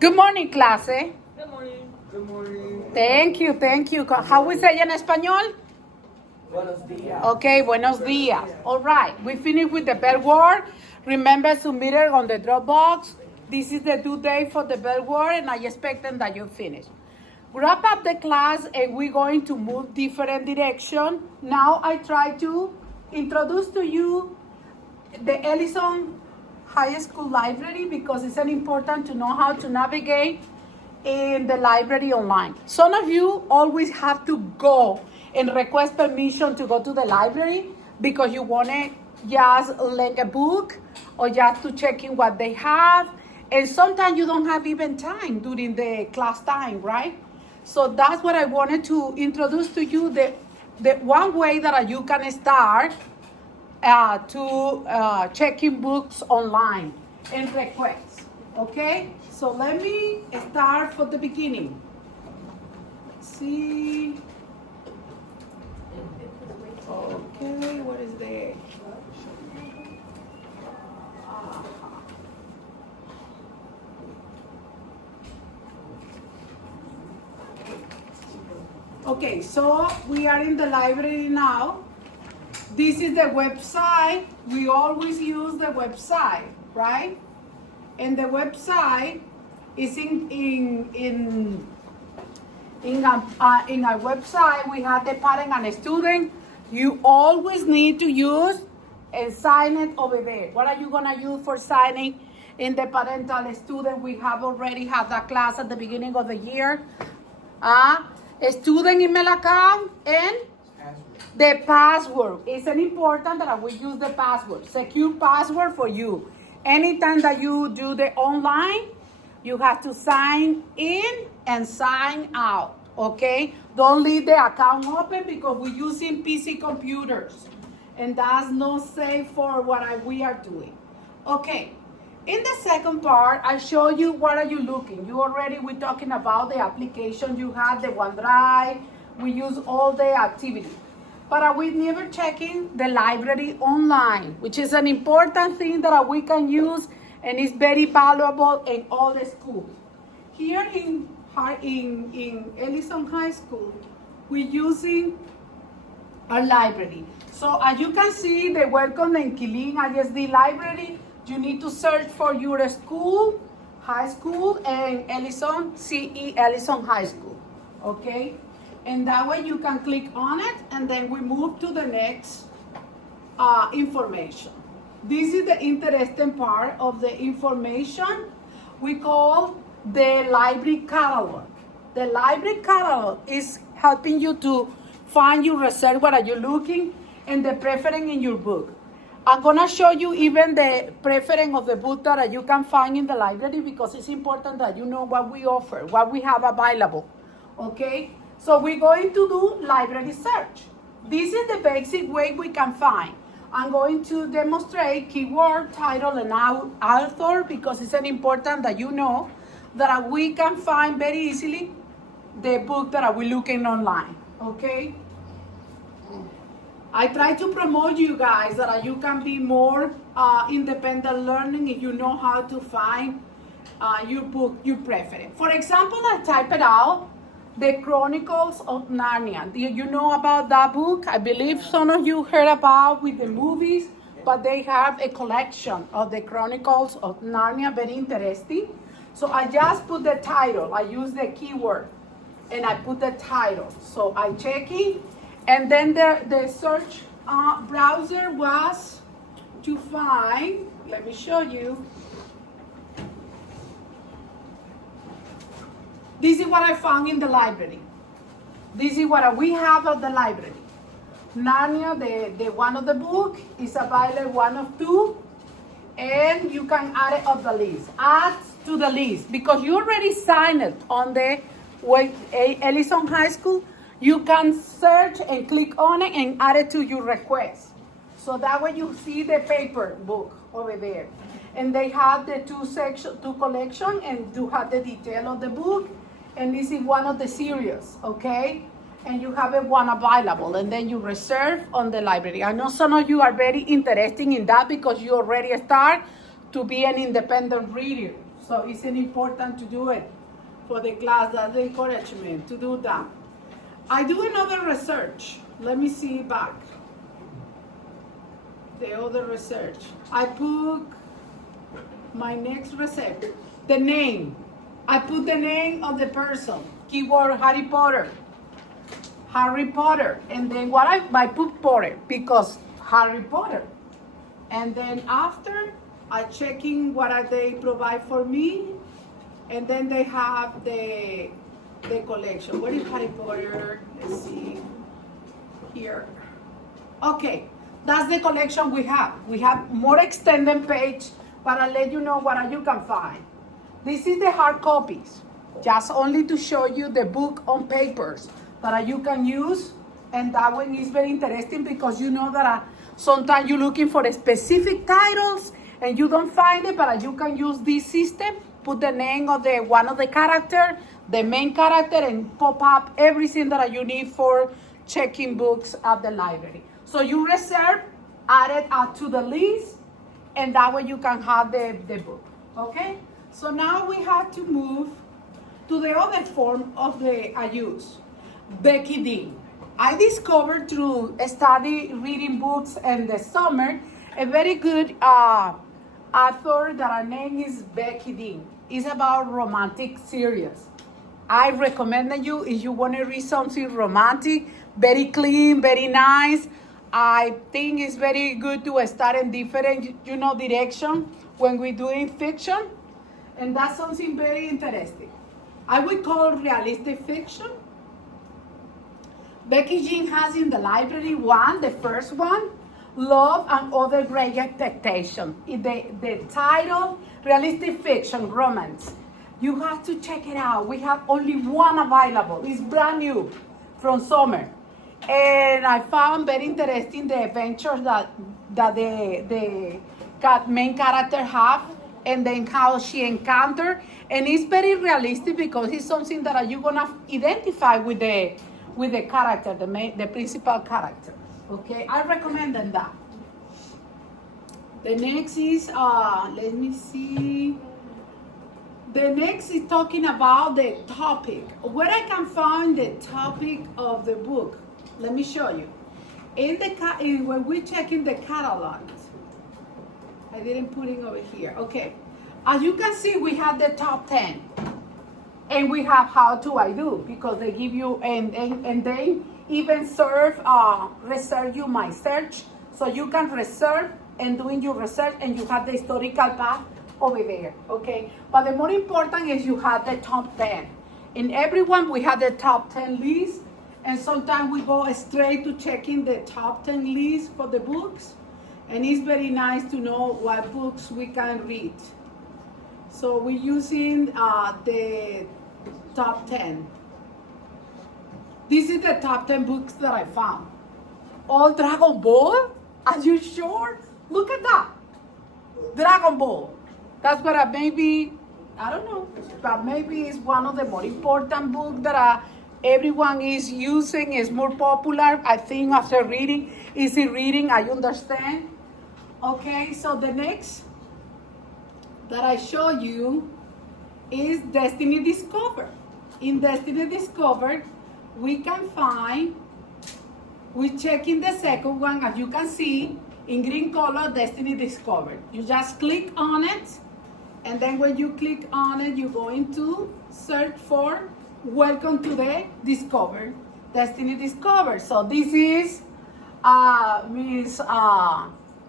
Good morning, clase. Good morning. Good morning. Thank you, thank you. How we say en español? Buenos días. Okay, buenos días. All right, we finished with the bell word. Remember, submit it on the Dropbox. This is the due date for the bell word, and I expect them that you finish. Wrap up the class, and we're going to move different direction. Now, I try to introduce to you the Ellison High School Library because it's important to know how to navigate in the library online. Some of you always have to go and request permission to go to the library because you want to just lend a book or just to check in what they have. And sometimes you don't have even time during the class time, right? So that's what I wanted to introduce to you, the one way that you can start to checking books online and requests. Okay, so let me start from the beginning. Let's see. Okay, what is there? Okay, so we are in the library now. This is the website. We always use the website, right? And the website is in our website. We have the parent and student. You always need to use and sign it over there. What are you gonna use for signing in the parental student? We have already had that class at the beginning of the year. A student email account and the password. It's important that we use the password, secure password for you. Anytime that you do the online, you have to sign in and sign out, okay? Don't leave the account open because we're using PC computers and that's not safe for what we are doing. Okay, in the second part, I show you what are you looking. We're talking about the application you have, the OneDrive. We use all the activities. But we never checking the library online, which is an important thing that we can use and is very valuable in all the schools. Here in Ellison High School, we're using our library. So as you can see, the Welcome and Killeen ISD library, you need to search for your school, high school, and Ellison, CE Ellison High School, okay? And that way you can click on it, and then we move to the next information. This is the interesting part of the information we call the library catalog. The library catalog is helping you to find your research, what are you looking, and the preference in your book. I'm gonna show you even the preference of the book that you can find in the library because it's important that you know what we offer, what we have available, okay? So we're going to do library search. This is the basic way we can find. I'm going to demonstrate keyword, title, and author because it's important that you know that we can find very easily the book that we're looking online, okay? I try to promote you guys that you can be more independent learning if you know how to find your book, your preference. For example, I type it out, The Chronicles of Narnia. Do you know about that book? I believe some of you heard about with the movies, but they have a collection of the Chronicles of Narnia, very interesting. So I just put the title. I use the keyword and I put the title. So I check it. And then the search browser was to find, let me show you. This is what I found in the library. This is what we have at the library. Narnia, the one of the book, is available one of two. And you can add it on the list. Add to the list. Because you already signed it on the Ellison High School. You can search and click on it and add it to your request. So that way you see the paper book over there. And they have the two collection and you have the detail of the book. And this is one of the series, okay? And you have one available and then you reserve on the library. I know some of you are very interested in that because you already start to be an independent reader. So it's important to do it for the class. That's the encouragement to do that. I do another research. Let me see back. The other research. I put my next research. The name. I put the name of the person. Keyword Harry Potter. Harry Potter. And then what I put Potter because Harry Potter. And then after I checking what are they provide for me. And then they have the collection. What is Harry Potter? Let's see. Here. Okay. That's the collection we have. We have more extended page, but I'll let you know what you can find. This is the hard copies, just only to show you the book on papers that you can use. And that one is very interesting because you know that sometimes you're looking for specific titles and you don't find it, but you can use this system, put the name of one of the character, the main character, and pop up everything that you need for checking books at the library. So you reserve, add it to the list, and that way you can have the book, okay? So now we have to move to the other form of I use, Becky Dean. I discovered through study reading books in the summer, a very good author that her name is Becky Dean. It's about romantic series. I recommend you if you want to read something romantic, very clean, very nice. I think it's very good to start in different, direction when we're doing fiction. And that's something very interesting. I would call realistic fiction. Becky Jean has in the library the first one, Love and Other Great Expectations. The title, Realistic Fiction, Romance. You have to check it out. We have only one available. It's brand new from summer. And I found very interesting the adventures that the main character have, and then how she encountered. And it's very realistic because it's something that you're gonna identify with the character, the principal character. Okay, I recommend that. The next is let me see. The next is talking about the topic. Where I can find the topic of the book. Let me show you. When we're checking the catalogs, I didn't put it over here. Okay. As you can see, we have the top 10. And we have how to I do, because they give you, and they even reserve you my search. So you can reserve and doing your research, and you have the historical path over there, okay? But the more important is you have the top 10. In everyone, we have the top 10 list. And sometimes we go straight to checking the top 10 list for the books. And it's very nice to know what books we can read. So we're using the top 10. This is the top 10 books that I found. All Dragon Ball? Are you sure? Look at that. Dragon Ball. That's what I don't know, but maybe it's one of the more important books that everyone is using, is more popular. I think after reading, easy reading, I understand. Okay, so the next that I show you is Destiny Discovered. In Destiny Discovered, we can find, we're checking the second one, as you can see, in green color, Destiny Discovered. You just click on it, and then when you click on it, you're going to search for Welcome to the Destiny Discovered. So this is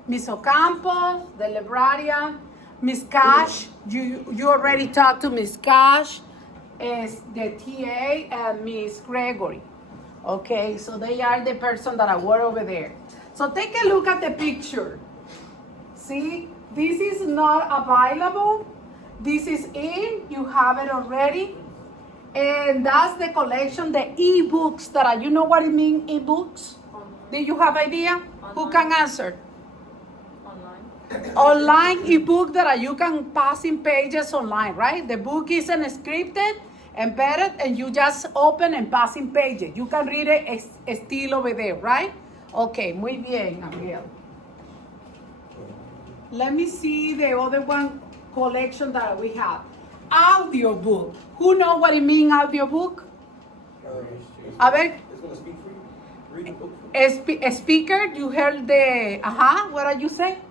Miss Ocampo, the librarian, Miss Cash. You already talked to Miss Cash, is the TA, and Miss Gregory. Okay, so they are the person that I work over there. So take a look at the picture. See, this is not available. This is in, you have it already. And that's the collection, the e-books that you know what it means, e-books? Do you have idea? Online. Who can answer? Online. Online e-book that you can pass in pages online, right? The book isn't scripted, embedded, and you just open and pass in pages. You can read it still over there, right? Okay, muy bien, Gabriel. Let me see the other one collection that we have. audiobook. Who know what it means, audiobook? A ver, It's gonna speak for you. Read the book. a speaker, you heard the, what are you saying?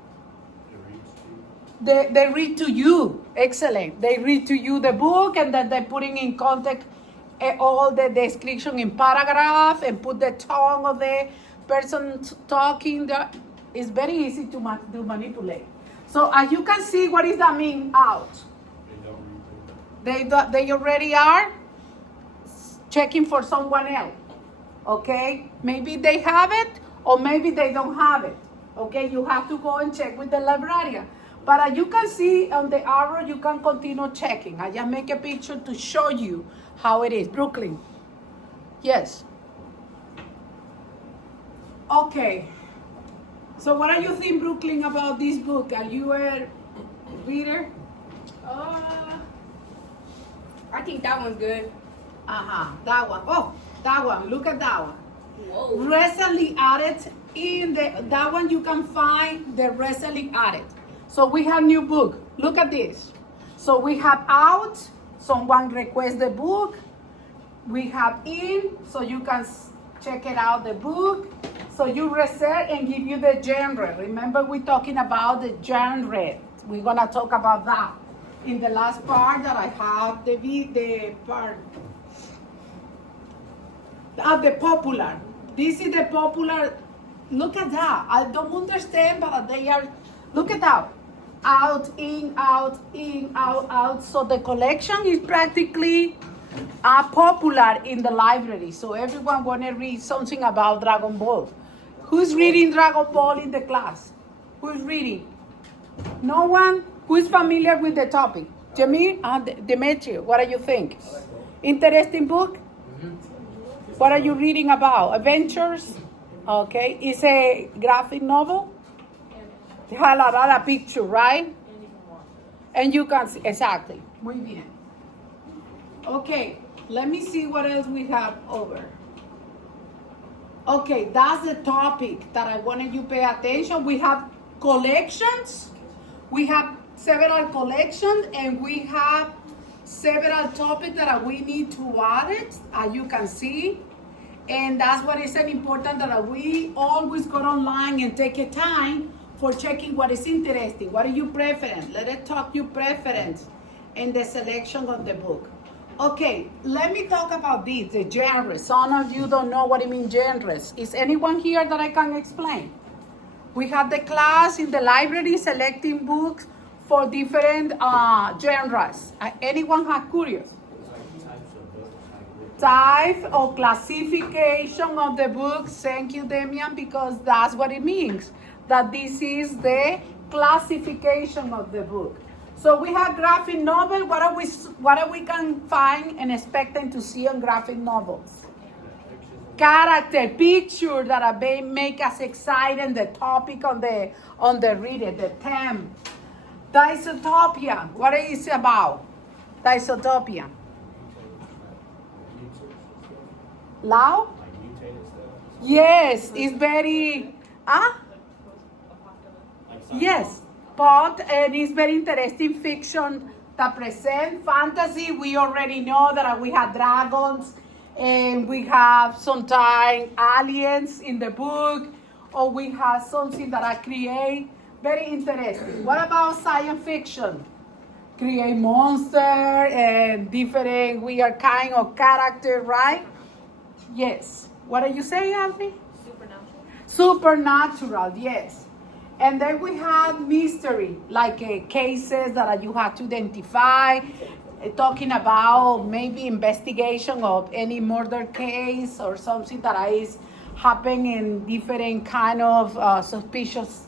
They read to you. Excellent. They read to you the book, and then they're putting in context all the description in paragraph and put the tone of the person talking. It's very easy to manipulate. So as you can see, what is that mean out? They already are checking for someone else. Okay? Maybe they have it, or maybe they don't have it. Okay? You have to go and check with the librarian. But as you can see on the arrow, you can continue checking. I just make a picture to show you how it is. Brooklyn. Yes. Okay. So what do you think, Brooklyn, about this book? Are you a reader? I think that one's good. That one. Oh, that one. Look at that one. Whoa. Recently added that one you can find the recently added. So we have new book. Look at this. So we have out. Someone requests the book. We have in, so you can check it out the book. So you reset and give you the genre. Remember, we're talking about the genre. We're gonna talk about that in the last part that I have the part. The popular. This is the popular. Look at that. I don't understand, but they are. Look at that. Out, in, out, in, out, out. So the collection is practically popular in the library. So everyone wanna read something about Dragon Ball. Who's reading Dragon Ball in the class? Who's reading? No one? Who is familiar with the topic? Jamil and Demetrio, what do you think? Interesting book? What are you reading about? Adventures? Okay. It's a graphic novel? It has a lot of picture, right? And you can see, exactly. Muy bien. Okay, let me see what else we have over. Okay, that's the topic that I wanted you to pay attention. We have collections. We have several collections, and we have several topics that we need to add it, as you can see. And that's what is important, that we always go online and take a time for checking what is interesting. What are your preference? Let it talk your preference in the selection of the book. Okay, let me talk about this, the genres. Some of you don't know what it means, genres. Is anyone here that I can explain? We have the class in the library selecting books for different genres. Anyone have curious? Type or classification of the books. Thank you, Demian, because that's what it means. That this is the classification of the book. So we have graphic novel. What we can find and expecting to see on graphic novels? Character, picture that make us excited. The topic on the reader, the theme. Disotopia. What is it about? Disotopia. Loud? Yes, it's very. Yes, but and it's very interesting fiction that present fantasy. We already know that we have dragons, and we have sometimes aliens in the book, or we have something that I create. Very interesting. What about science fiction? Create monster and different weird kind of character, right? Yes. What are you saying, Alfie? Supernatural, yes. And then we have mystery, like cases that you have to identify, talking about maybe investigation of any murder case or something that is happening in different kind of suspicious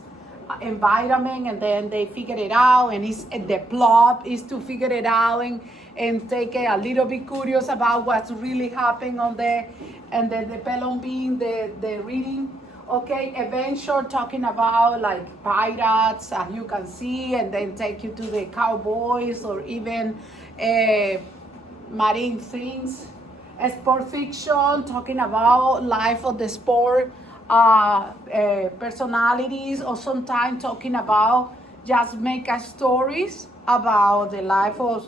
environment, and then they figure it out, and the plot is to figure it out and take a little bit curious about what's really happening on there, and then depend on being the reading. Okay, adventure, talking about like pirates, as you can see, and then take you to the cowboys or even marine things. Sport fiction, talking about life of the sport personalities, or sometimes talking about just make stories about the life of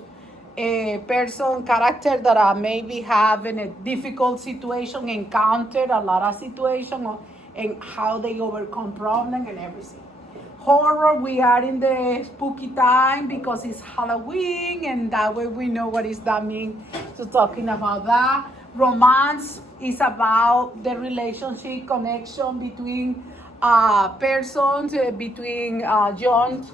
a person character that maybe have in a difficult situation, encountered a lot of situation, and how they overcome problem and everything. Horror, we are in the spooky time because it's Halloween, and that way we know what is that mean to talking about that. Romance is about the relationship connection between persons, between young,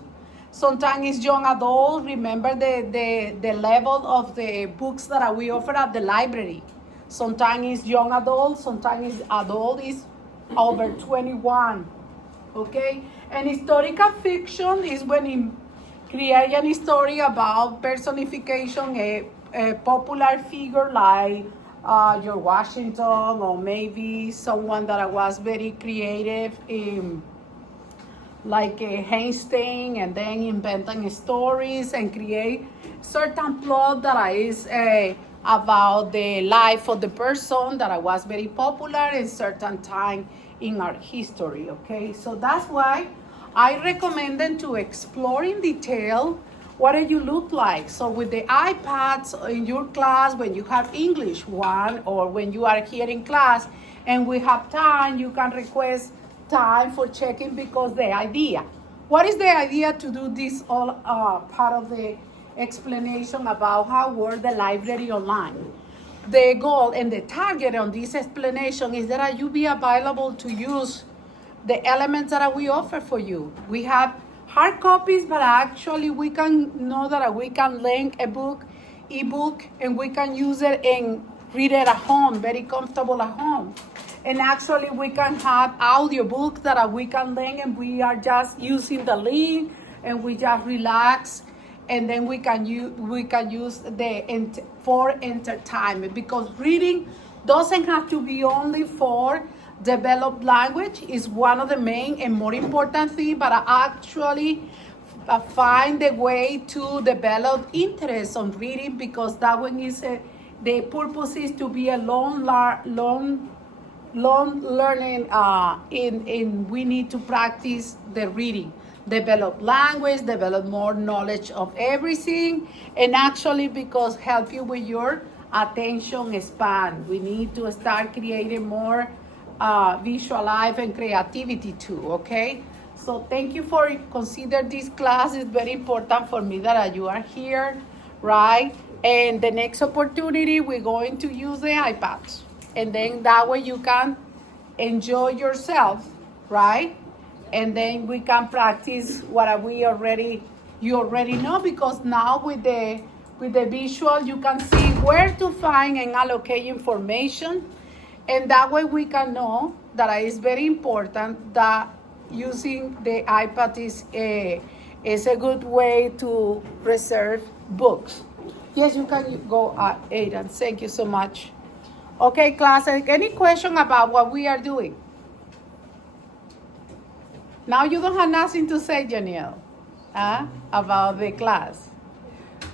sometimes it's young adult. Remember the level of the books that we offer at the library. Sometimes it's young adult, sometimes it's adult is over 21. Okay? And historical fiction is when you create a story about personification, a popular figure like George Washington, or maybe someone that was very creative in like Einstein, and then inventing stories and create certain plot that is about the life of the person that was very popular in certain time in our history. Okay, so that's why I recommend them to explore in detail what do you look like. So with the iPads in your class, when you have English one, or when you are here in class and we have time, you can request time for checking, because the idea, what is the idea to do this all part of the explanation about how work the library online. The goal and the target on this explanation is that you be available to use the elements that we offer for you. We have hard copies, but actually we can know that we can link a book, ebook, and we can use it and read it at home, very comfortable at home. And actually we can have audiobooks that we can link, and we are just using the link and we just relax, and then we can use for entertainment, because reading doesn't have to be only for develop language. Is one of the main and more important thing, but I actually find a way to develop interest on reading, because that one is the purpose is to be a long learning. In we need to practice the reading, develop language, develop more knowledge of everything, and actually because help you with your attention span. We need to start creating more visualize and creativity too. Okay, so thank you for consider this class. It's very important for me that you are here, right? And the next opportunity we're going to use the iPads, and then that way you can enjoy yourself, right? And then we can practice what you already know, because now with the visual you can see where to find and allocate information. And that way we can know that it's very important that using the iPad is a good way to reserve books. Yes, you can go, Aidan. Thank you so much. Okay, class, any question about what we are doing? Now you don't have nothing to say, Janiel, about the class.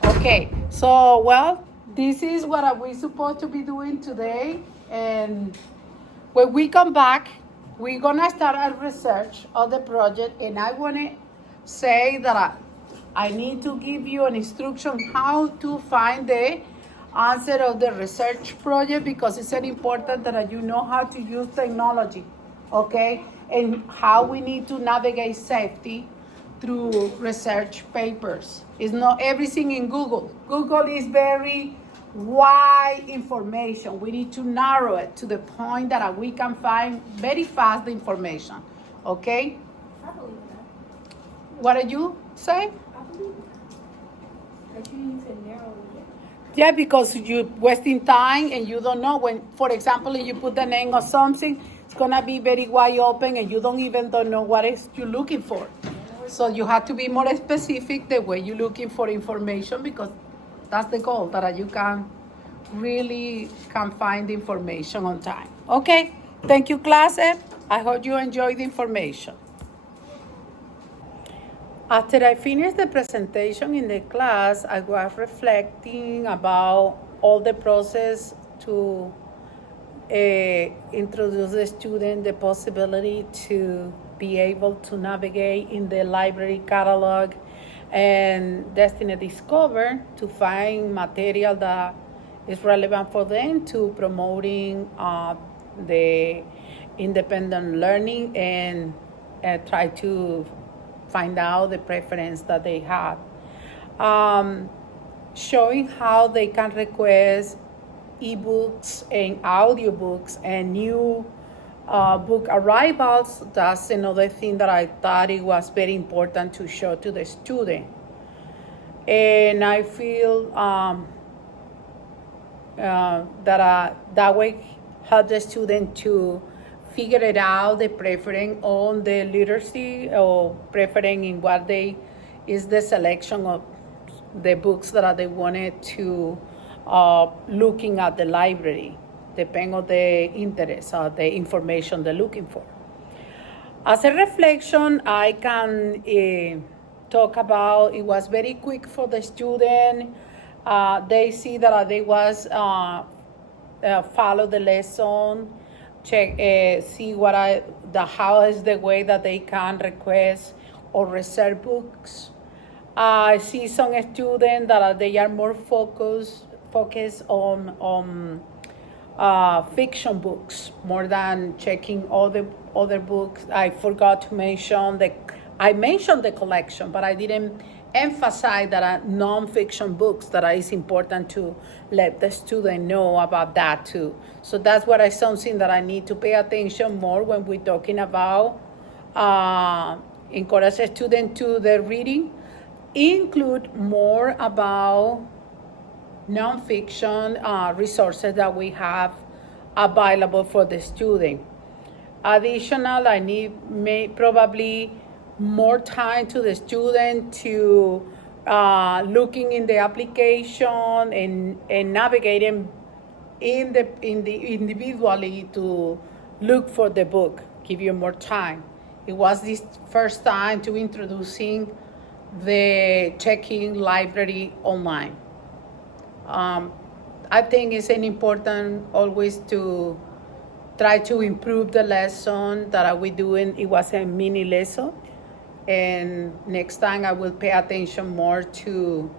Okay, so, well, this is what we're supposed to be doing today. And when we come back, we're gonna start a research of the project, and I wanna say that I need to give you an instruction how to find the answer of the research project, because it's very important that you know how to use technology, okay? And how we need to navigate safety through research papers. It's not everything in Google. Google is very wide information. We need to narrow it to the point that we can find very fast the information. Okay? I believe in that. What did you say? I believe in that. Like you need to narrow it. Yeah, because you're wasting time and you don't know when, for example, if you put the name of something, it's gonna be very wide open and you don't know what is you're looking for. So you have to be more specific the way you're looking for information, because that's the goal, that you can really find the information on time. Okay, thank you, class. I hope you enjoyed the information. After I finished the presentation in the class, I was reflecting about all the process to introduce the student the possibility to be able to navigate in the library catalog and Destiny Discover to find material that is relevant for them to promoting the independent learning and try to find out the preference that they have. Showing how they can request ebooks and audiobooks and new book arrivals. That's another thing that I thought it was very important to show to the student. And I feel that way help the student to figure it out, the preference on the literacy or preference in what they is the selection of the books that they wanted to looking at the library, depending on the interest or the information they're looking for. As a reflection, I can talk about it was very quick for the student. They see that they was follow the lesson, check, see how is the way that they can request or reserve books. I see some students that they are more focused on fiction books more than checking all the other books. I forgot to mention I mentioned the collection, but I didn't emphasize that non-fiction books that is important to let the student know about that too. So that's what is something that I need to pay attention more when we're talking about encourage a student to the reading. Include more about non-fiction resources that we have available for the student. Additional, I need probably more time to the student to looking in the application and navigating in the individually to look for the book. Give you more time. It was this first time to introducing the checking library online. I think it's an important always to try to improve the lesson that we doing. It was a mini lesson, and next time I will pay attention more to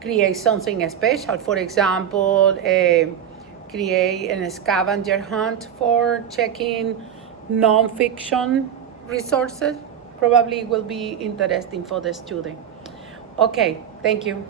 create something special. For example, create a scavenger hunt for checking non-fiction resources. Probably will be interesting for the student. Okay, thank you.